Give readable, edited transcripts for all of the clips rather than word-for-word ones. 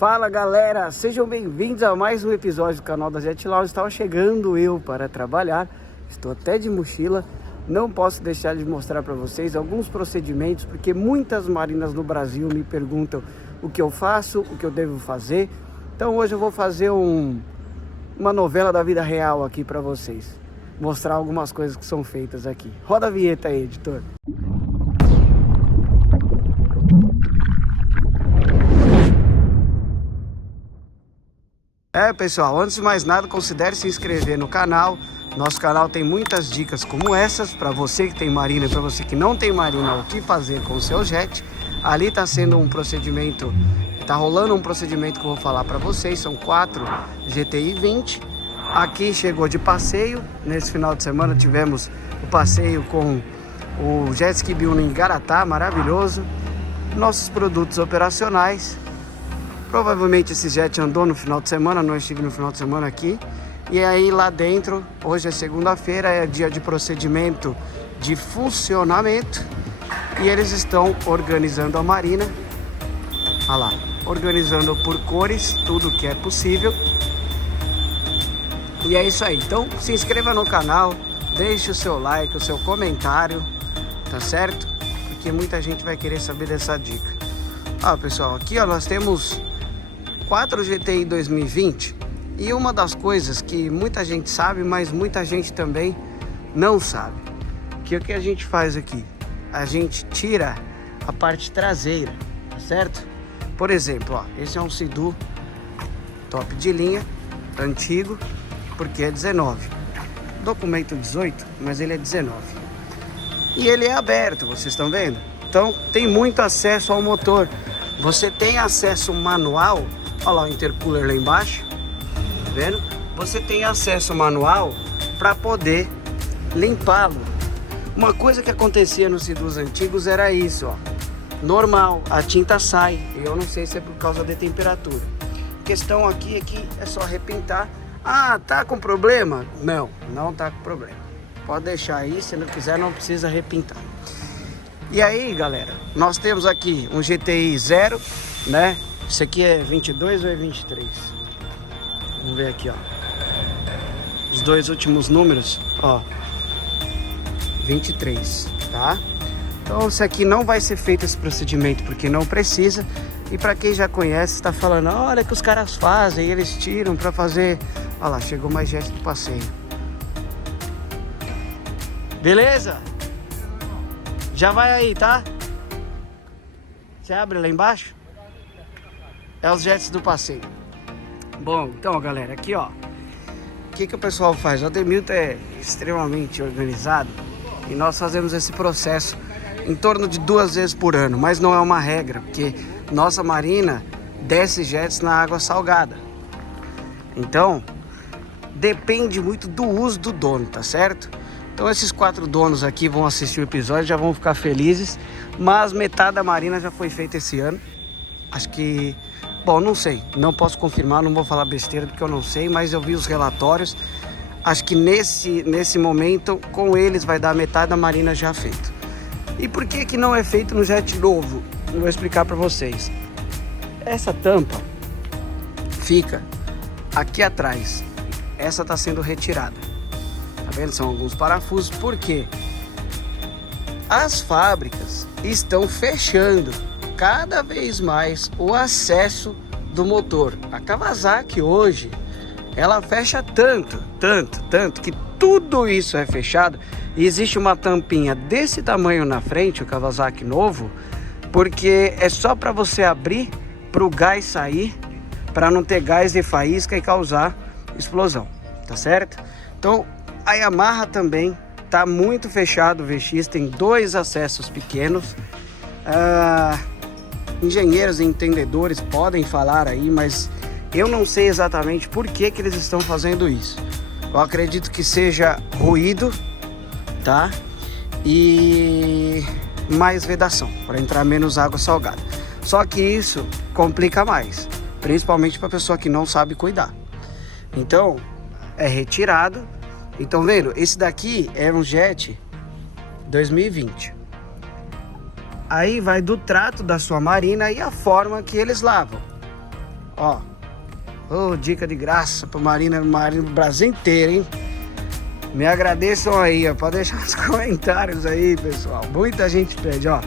Fala galera, sejam bem-vindos a mais um episódio do canal da Jet Lounge. Estava chegando eu para trabalhar, estou até de mochila. Não posso deixar de mostrar para vocês alguns procedimentos, porque muitas marinas no Brasil me perguntam o que eu faço, o que eu devo fazer. Então hoje eu vou fazer uma novela da vida real aqui para vocês, mostrar algumas coisas que são feitas aqui. Roda a vinheta aí, editor. Pessoal, antes de mais nada, considere se inscrever no canal. Nosso canal tem muitas dicas como essas para você que tem marina e para você que não tem marina, o que fazer com o seu jet. Ali está sendo um procedimento, está rolando um procedimento que eu vou falar para vocês. São 4 GTI 20. Aqui chegou de passeio. Nesse final de semana tivemos o passeio com o Jet Ski Bill em Garatá, maravilhoso. Nossos produtos operacionais. Provavelmente esse jet andou no final de semana, não estive no final de semana aqui. E aí lá dentro, hoje é segunda-feira, é dia de procedimento de funcionamento. E eles estão organizando a marina. Olha lá, organizando por cores, tudo que é possível. E é isso aí, então se inscreva no canal, deixe o seu like, o seu comentário, tá certo? Porque muita gente vai querer saber dessa dica. Pessoal, aqui nós temos 4 GTI 2020 e uma das coisas que muita gente sabe, mas muita gente também não sabe, que o que a gente faz aqui? A gente tira a parte traseira, tá certo? Por exemplo, esse é um Sea-Doo top de linha, antigo, porque é 19. Documento 18, mas ele é 19. E ele é aberto, vocês estão vendo? Então tem muito acesso ao motor. Você tem acesso manual. Olha lá o intercooler lá embaixo, tá vendo? Você tem acesso manual para poder limpá-lo. Uma coisa que acontecia nos Sea-Doos antigos era isso, normal, a tinta sai. Eu não sei se é por causa da temperatura. A questão aqui é que é só repintar. Tá com problema? Não, não tá com problema. Pode deixar aí, se não quiser não precisa repintar. E aí galera, nós temos aqui um GTI 0, né? Esse aqui é 22 ou é 23? Vamos ver aqui, os dois últimos números, 23, tá? Então esse aqui não vai ser feito esse procedimento porque não precisa. E para quem já conhece, está falando, olha que os caras fazem, eles tiram para fazer. Olha lá, chegou mais jet do passeio. Beleza? Já vai aí, tá? Você abre lá embaixo? É os jets do passeio. Bom, então galera, aqui o que o pessoal faz? O Ademilton é extremamente organizado e nós fazemos esse processo em torno de 2 vezes por ano, mas não é uma regra, porque nossa marina desce jets na água salgada. Então, depende muito do uso do dono, tá certo? Então esses 4 donos aqui vão assistir o episódio, já vão ficar felizes, mas metade da marina já foi feita esse ano. Acho que, não sei, não posso confirmar, não vou falar besteira porque eu não sei, mas eu vi os relatórios. Acho que nesse momento, com eles vai dar metade da marina já feito. E por que não é feito no jet novo? Eu vou explicar para vocês. Essa tampa fica aqui atrás. Essa está sendo retirada. Tá vendo? São alguns parafusos. Por quê? As fábricas estão fechando cada vez mais o acesso do motor. A Kawasaki hoje, ela fecha tanto que tudo isso é fechado. E existe uma tampinha desse tamanho na frente, o Kawasaki novo, porque é só para você abrir para o gás sair, para não ter gás de faísca e causar explosão, tá certo? Então a Yamaha também tá muito fechado. O VX tem 2 acessos pequenos. Engenheiros e entendedores podem falar aí, mas eu não sei exatamente por que eles estão fazendo isso. Eu acredito que seja ruído, tá? E mais vedação, para entrar menos água salgada. Só que isso complica mais, principalmente para pessoa que não sabe cuidar. Então, é retirado. Então, vendo? Esse daqui é um jet 2020. Aí vai do trato da sua marina e a forma que eles lavam. Ó, dica de graça pra Marina do Brasil inteiro, hein? Me agradeçam aí, ó. Pode deixar nos comentários aí, pessoal. Muita gente pede, ó.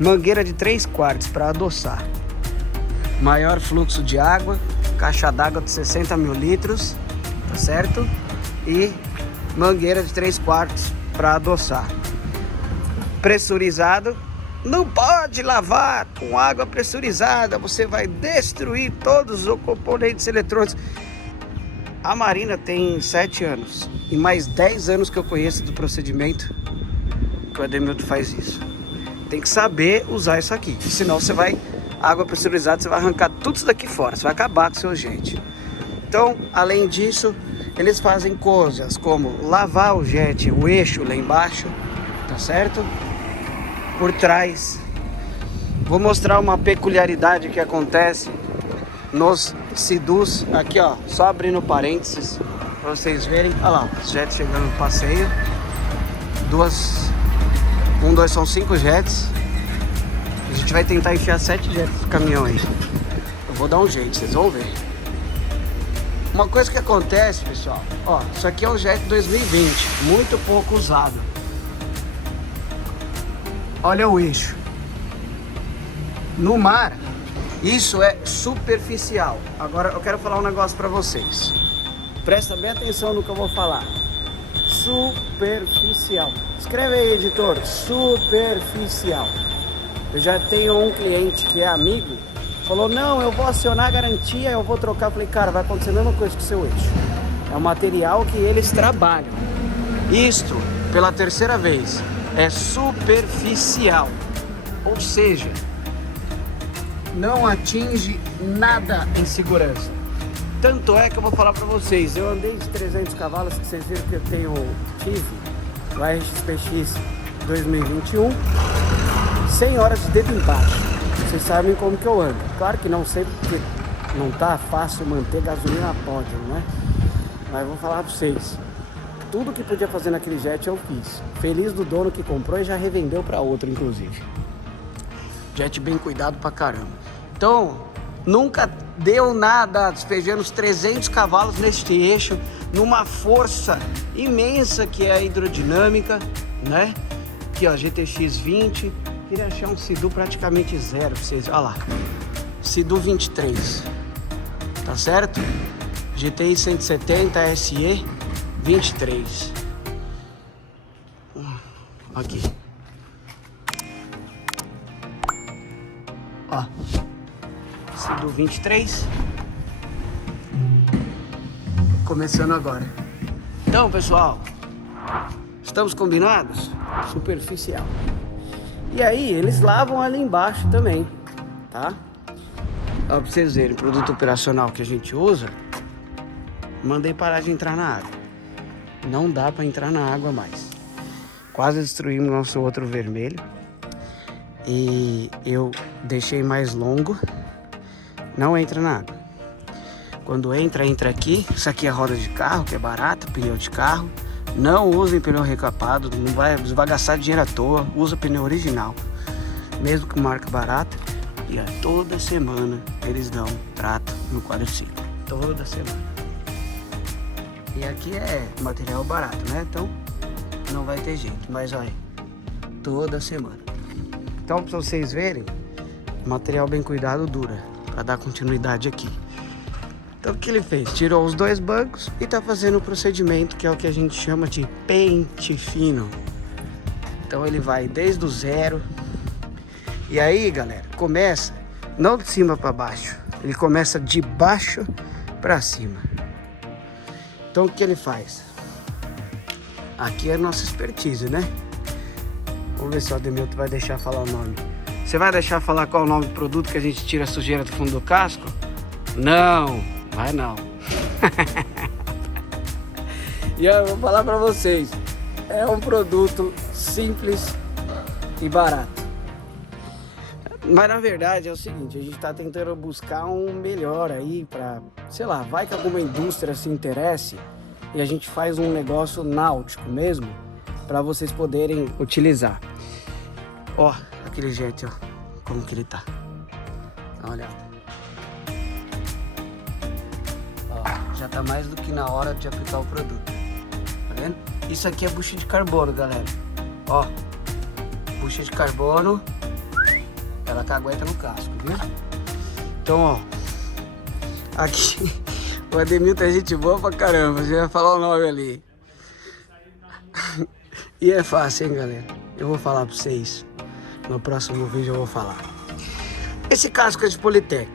Mangueira de 3/4 para adoçar. Maior fluxo de água. Caixa d'água de 60 mil litros. Tá certo? E mangueira de 3/4 para adoçar. Pressurizado. Não pode lavar com água pressurizada. Você vai destruir todos os componentes eletrônicos. A Marina tem 7 anos e mais 10 anos que eu conheço do procedimento que o Ademilton faz isso. Tem que saber usar isso aqui, senão você vai, água pressurizada, você vai arrancar tudo isso daqui fora, você vai acabar com o seu jet. Então, além disso, eles fazem coisas como lavar o jet, o eixo lá embaixo, tá certo? Por trás. Vou mostrar uma peculiaridade que acontece nos Sidus, aqui ó, só abrindo parênteses para vocês verem. Olha lá, os jets chegando no passeio. São 5 jets. A gente vai tentar enfiar 7 jets no caminhão aí. Eu vou dar um jeito, vocês vão ver. Uma coisa que acontece, pessoal, ó, isso aqui é um jet 2020, muito pouco usado. Olha o eixo. No mar, isso é superficial. Agora eu quero falar um negócio para vocês. Presta bem atenção no que eu vou falar. Superficial. Escreve aí, editor. Superficial. Eu já tenho um cliente que é amigo. Falou, não, eu vou acionar a garantia, eu vou trocar. Eu falei, cara, vai acontecer a mesma coisa com o seu eixo. É um material que eles trabalham. Isto, pela terceira vez, é superficial. Ou seja, não atinge nada em segurança. Tanto é que eu vou falar pra vocês, eu andei de 300 cavalos, que vocês viram que eu tive o RXPX 2021, 100 horas de dedo embaixo. Vocês sabem como que eu ando. Claro que não sei, porque não tá fácil manter gasolina a pódio, né? Mas vou falar pra vocês, tudo que podia fazer naquele jet eu fiz. Feliz do dono que comprou e já revendeu pra outro, inclusive. Jet bem cuidado pra caramba. Então, nunca deu nada despejando os 300 cavalos neste eixo, numa força imensa que é a hidrodinâmica, né? Aqui ó, GTX 20. Queria achar um Sidu praticamente zero pra vocês. Olha lá, Sidu 23, tá certo? GTI 170 SE 23. Aqui. Ó, Sidu 23. Começando agora. Então, pessoal, estamos combinados? Superficial. E aí, eles lavam ali embaixo também, tá? Ó, pra vocês verem, produto operacional que a gente usa, mandei parar de entrar na água. Não dá pra entrar na água mais. Quase destruímos nosso outro vermelho. E eu deixei mais longo. Não entra na água. Quando entra, entra aqui. Isso aqui é roda de carro, que é barata, pneu de carro. Não usem pneu recapado, não vai gastar dinheiro à toa. Usa pneu original, mesmo com marca barata. E ó, toda semana eles dão trato no quadriciclo. Toda semana. E aqui é material barato, né? Então não vai ter jeito. Mas olha, toda semana. Então, para vocês verem, material bem cuidado dura, para dar continuidade aqui. Então o que ele fez? Tirou os 2 bancos e tá fazendo o procedimento que é o que a gente chama de pente fino. Então ele vai desde o zero. E aí, galera, começa não de cima para baixo, ele começa de baixo para cima. Então o que ele faz? Aqui é a nossa expertise, né? Vamos ver se o Ademilton vai deixar falar o nome. Você vai deixar falar qual é o nome do produto que a gente tira a sujeira do fundo do casco? Não, vai não. E eu vou falar pra vocês, é um produto simples e barato. Mas na verdade é o seguinte, a gente tá tentando buscar um melhor aí pra, sei lá, vai que alguma indústria se interesse e a gente faz um negócio náutico mesmo, pra vocês poderem utilizar. Ó, aquele jet, ó, como que ele tá. Dá uma olhada. já tá mais do que na hora de aplicar o produto. Tá vendo? Isso aqui é bucha de carbono, galera. Ó, bucha de carbono, ela cagueta no casco, viu? Então, ó, aqui o Ademilton é gente boa pra caramba, você vai falar o nome ali. E é fácil, hein, galera? Eu vou falar pra vocês. No próximo vídeo eu vou falar. Esse casco é de Politec,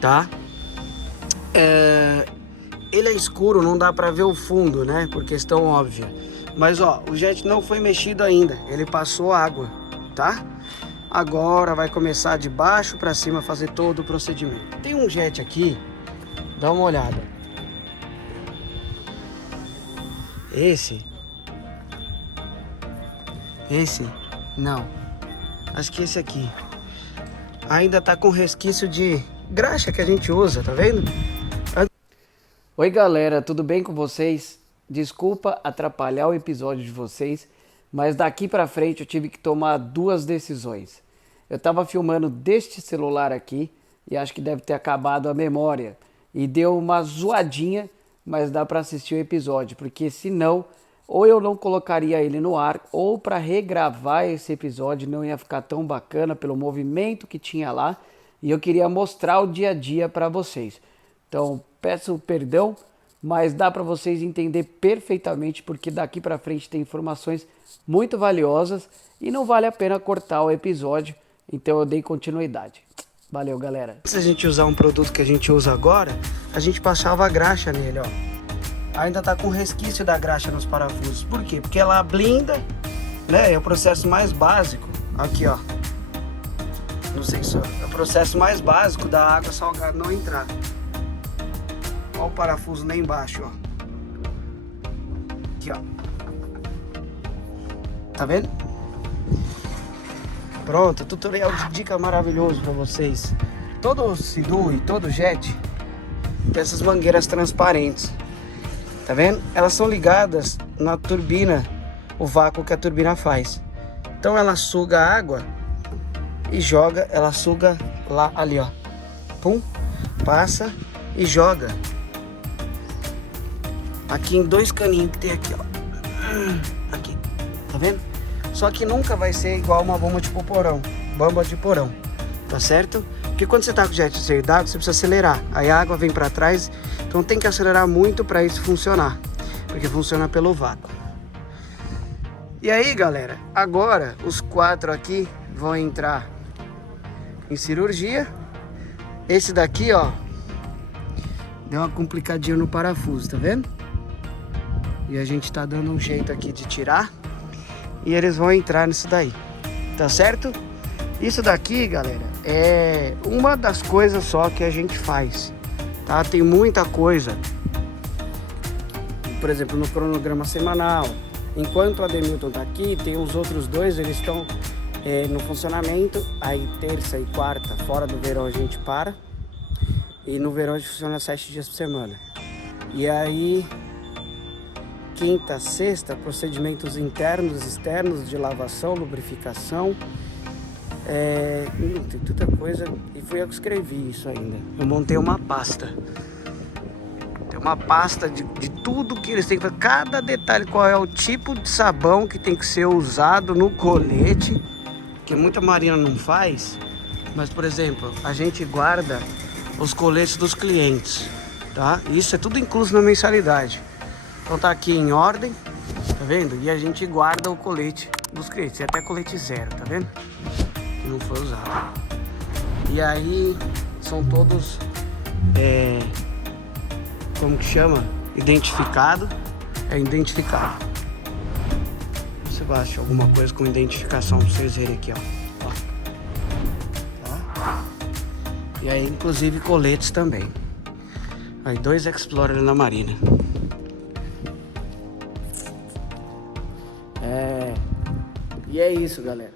tá? Ele é escuro, não dá pra ver o fundo, né? Por questão óbvia. Mas, ó, o jet não foi mexido ainda. Ele passou água, tá? Agora vai começar de baixo pra cima fazer todo o procedimento. Tem um jet aqui, dá uma olhada. Esse? Não. Acho que esse aqui. Ainda tá com resquício de graxa que a gente usa, tá vendo? Oi galera, tudo bem com vocês? Desculpa atrapalhar o episódio de vocês, mas daqui pra frente eu tive que tomar duas decisões. Eu tava filmando deste celular aqui e acho que deve ter acabado a memória. E deu uma zoadinha, mas dá pra assistir o episódio, porque senão ou eu não colocaria ele no ar, ou para regravar esse episódio não ia ficar tão bacana pelo movimento que tinha lá, e eu queria mostrar o dia a dia para vocês. Então, peço perdão, mas dá para vocês entender perfeitamente, porque daqui para frente tem informações muito valiosas e não vale a pena cortar o episódio, então eu dei continuidade. Valeu, galera. Se a gente usar um produto que a gente usa agora, a gente passava a graxa nele, ó. Ainda tá com resquício da graxa nos parafusos. Por quê? Porque ela blinda, né? É o processo mais básico. Aqui, ó. Não sei se é o processo mais básico da água salgada não entrar. Olha o parafuso lá embaixo, ó. Aqui, ó. Tá vendo? Pronto, tutorial de dica maravilhoso pra vocês. Todo Sea-Doo e todo jet tem essas mangueiras transparentes. Tá vendo? Elas são ligadas na turbina, o vácuo que a turbina faz. Então ela suga a água e joga, ela suga lá, ali ó. Pum, passa e joga. Aqui em dois caninhos que tem aqui, ó. Aqui, tá vendo? Só que nunca vai ser igual uma bomba de porão, tá certo? Porque quando você tá com o jet cheio d'água, você precisa acelerar. Aí a água vem para trás, então tem que acelerar muito para isso funcionar. Porque funciona pelo vácuo. E aí, galera, agora os 4 aqui vão entrar em cirurgia. Esse daqui, ó, deu uma complicadinha no parafuso, tá vendo? E a gente tá dando um jeito aqui de tirar. E eles vão entrar nisso daí, tá certo? Isso daqui, galera, é uma das coisas só que a gente faz, tá? Tem muita coisa, por exemplo, no cronograma semanal. Enquanto o Ademilton tá aqui, tem os outros dois, eles estão no funcionamento. Aí terça e quarta, fora do verão, a gente para. E no verão a gente funciona 7 dias por semana. E aí, quinta, sexta, procedimentos internos, externos de lavação, lubrificação. Tem tanta coisa. E fui eu que escrevi isso ainda. Eu montei uma pasta. Tem uma pasta de tudo que eles têm que fazer. Cada detalhe, qual é o tipo de sabão que tem que ser usado no colete. Que muita marina não faz. Mas, por exemplo, a gente guarda os coletes dos clientes, tá? Isso é tudo incluso na mensalidade. Então tá aqui em ordem, tá vendo? E a gente guarda o colete dos clientes. É até colete zero, tá vendo? Que não foi usado. E aí são todos como que chama? Identificado. É identificado. Você vai achar alguma coisa com identificação pra vocês verem aqui, ó. Tá? E aí inclusive coletes também. Aí 2 Explorer na marina. E é isso, galera.